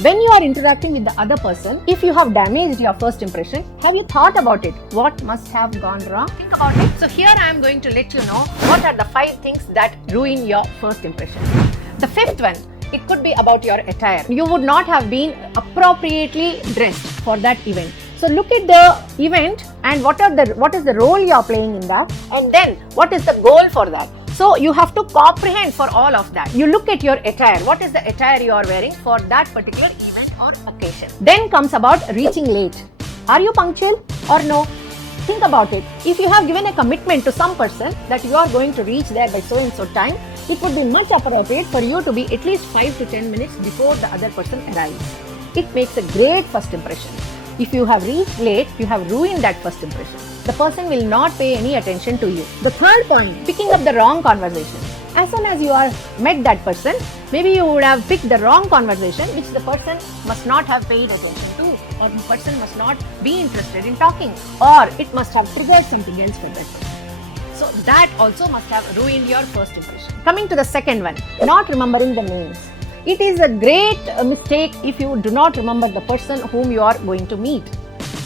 When you are interacting with the other person, if you have damaged your first impression, have you thought about it? What must have gone wrong? Think about it. So here I am going to let you know what are the 5 things that ruin your first impression. The 5th one, it could be about your attire. You would not have been appropriately dressed for that event. So look at the event and what is the role you are playing in that, and then what is the goal for that. So you have to comprehend for all of that. You look at your attire. What is the attire you are wearing for that particular event or occasion? Then comes about reaching late. Are you punctual or no? Think about it. If you have given a commitment to some person that you are going to reach there by so and so time, it would be much appropriate for you to be at least 5 to 10 minutes before the other person arrives. It makes a great first impression. If you have reached late, you have ruined that first impression. The person will not pay any attention to you. The 3rd point, picking up the wrong conversation. As soon as you are met that person, maybe you would have picked the wrong conversation which the person must not have paid attention to, or the person must not be interested in talking, or it must have triggered something else for that person. So that also must have ruined your first impression. Coming to the 2nd one, not remembering the names. It is a great mistake if you do not remember the person whom you are going to meet.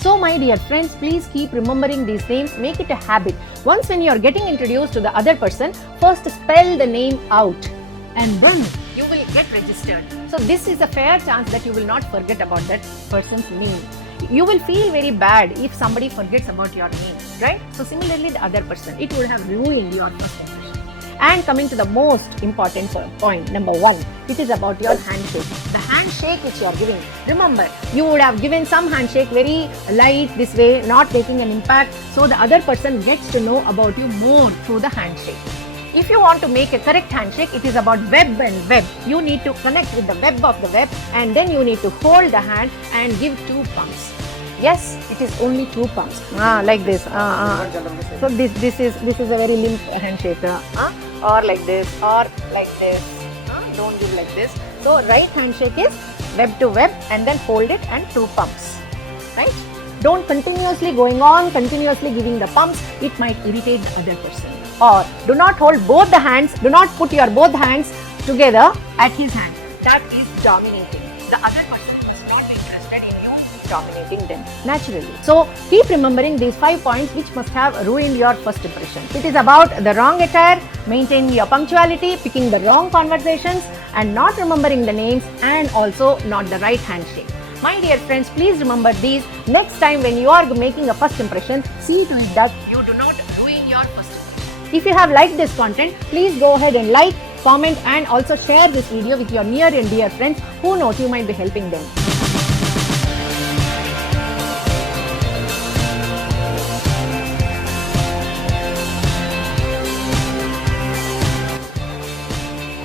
So my dear friends, please keep remembering these names, make it a habit. Once when you are getting introduced to the other person, first spell the name out and then you will get registered. So this is a fair chance that you will not forget about that person's name. You will feel very bad if somebody forgets about your name, right? So similarly the other person, it would have ruined your first impression. And coming to the most important point, number 1, it is about your handshake. The handshake which you are giving. Remember, you would have given some handshake very light this way, not making an impact. So the other person gets to know about you more through the handshake. If you want to make a correct handshake, it is about web and web. You need to connect with the web of the web and then you need to hold the hand and give 2 pumps. Yes, it is only 2 pumps. Like this. So this is a very limp handshake. Or like this, or like this. Don't give like this. So right handshake is web to web and then hold it and 2 pumps. Right? Don't continuously giving the pumps. It might irritate the other person. Or do not hold both the hands. Do not put your both hands together at his hand. That is dominating. The other person is not interested in you dominating them naturally. So keep remembering these 5 points which must have ruined your first impression. It is about the wrong attire, maintaining your punctuality, picking the wrong conversations and not remembering the names, and also not the right handshake. My dear friends, please remember these. Next time when you are making a first impression, see to it that you do not ruin your first impression. If you have liked this content, please go ahead and like, comment and also share this video with your near and dear friends who knows you might be helping them.